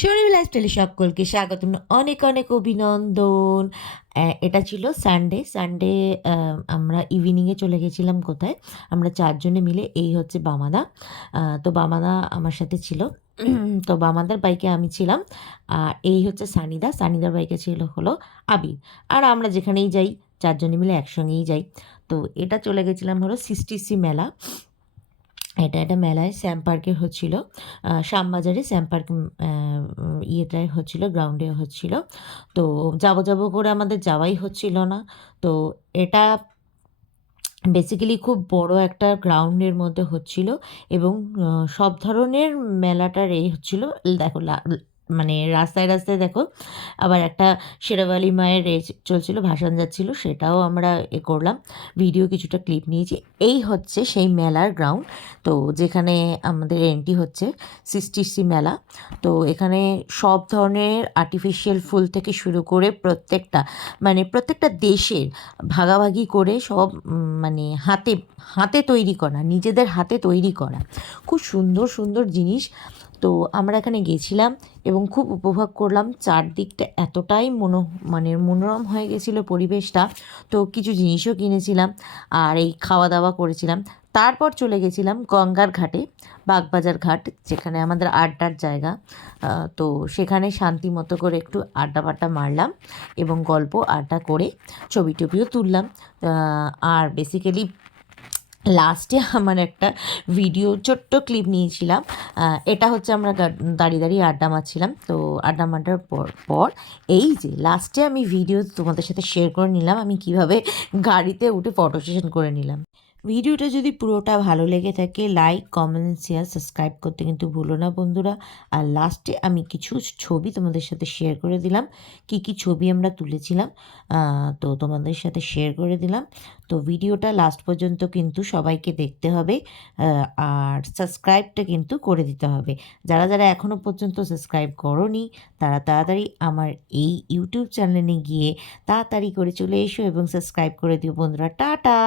শরীফ লাইফস্টাইলে সকলকে স্বাগতম। অনেক, অনেক অভিনন্দন। এটা ছিল সানডে। সানডে আমরা ইভিনিংয়ে চলে গেছিলাম কোথায়? আমরা ৪ জনে মিলে এই হচ্ছে বামাদা। তো বামাদা আমার সাথে ছিল। তো বামাদার বাইকে আমি ছিলাম। আর এই হচ্ছে সানিদা। সানিদার বাইকে ছিল হলো আবির। আর আমরা যেখানেই যাই ৪ জনে মিলে একসঙ্গেই যাই। তো এটা চলে গেছিলাম হলো সিসটিসি মেলা। এটা একটা মেলায় শ্যাম পার্কে হচ্ছিল। শ্যামবাজারে শ্যাম পার্ক ইয়েটায় হচ্ছিল, গ্রাউন্ডে হচ্ছিল। তো যাব করে আমাদের যাওয়াই হচ্ছিল না। তো এটা বেসিক্যালি খুব বড় একটা গ্রাউন্ডের মধ্যে হচ্ছিল এবং সব ধরনের মেলাটার হচ্ছিল। দেখো মানে রাস্তায় রাস্তায় দেখো আবার একটা শেরাওয়ালি মায়ের চলছিল, ভাসান যাচ্ছিল, সেটাও আমরা করলাম, ভিডিও কিছুটা ক্লিপ নিয়েছি। এই হচ্ছে সেই মেলার গ্রাউন্ড। তো যেখানে আমাদের এন্ট্রি হচ্ছে সিসটিসি মেলা। তো এখানে সব ধরনের আর্টিফিশিয়াল ফুল থেকে শুরু করে প্রত্যেকটা দেশের ভাগাভাগি করে সব মানে হাতে হাতে তৈরি করা, নিজেদের হাতে তৈরি করা খুব সুন্দর সুন্দর জিনিস। তো আমরা এখানে গেছিলাম এবং খুব উপভোগ করলাম। চারদিকটা এতটাই মনোরম হয়ে গেছিলো পরিবেশটা। তো কিছু জিনিসও কিনেছিলাম আর এই খাওয়া দাওয়া করেছিলাম। তারপর চলে গেছিলাম গঙ্গার ঘাটে, বাগবাজার ঘাট, যেখানে আমাদের আড্ডার জায়গা। তো সেখানে শান্তি মতো করে একটু আড্ডা ফাড্ডা মারলাম এবং গল্প আড্ডা করে ছবি টবিও তুললাম। আর বেসিক্যালি লাস্টে আমার একটা ভিডিও ছোট্ট ক্লিপ নিয়েছিলাম। এটা হচ্ছে আমরা দাঁড়িয়ে দাঁড়িয়ে আড্ডা মারছিলাম। তো আড্ডা মারার পর এই যে লাস্টে আমি ভিডিও তোমাদের সাথে শেয়ার করে নিলাম আমি কিভাবে গাড়িতে উঠে ফটো সেশন করে নিলাম। ভিডিওটা যদি পুরোটা ভালো লেগে থাকে লাইক, কমেন্ট, শেয়ার, সাবস্ক্রাইব করতে কিন্তু ভুলো না বন্ধুরা। আর লাস্টে আমি কিছু ছবি তোমাদের সাথে শেয়ার করে দিলাম, কি ছবি আমরা তুলেছিলাম। তো তোমাদের সাথে শেয়ার করে দিলাম। তো ভিডিওটা লাস্ট পর্যন্ত কিন্তু সবাইকে দেখতে হবে। আর সাবস্ক্রাইবটা কিন্তু করে দিতে হবে। যারা যারা এখনও পর্যন্ত সাবস্ক্রাইব করোনি তারা তাড়াতাড়ি আমার এই ইউটিউব চ্যানেলে গিয়ে তাড়াতাড়ি করে চলে এসো এবং সাবস্ক্রাইব করে দিও বন্ধুরা। টাটা।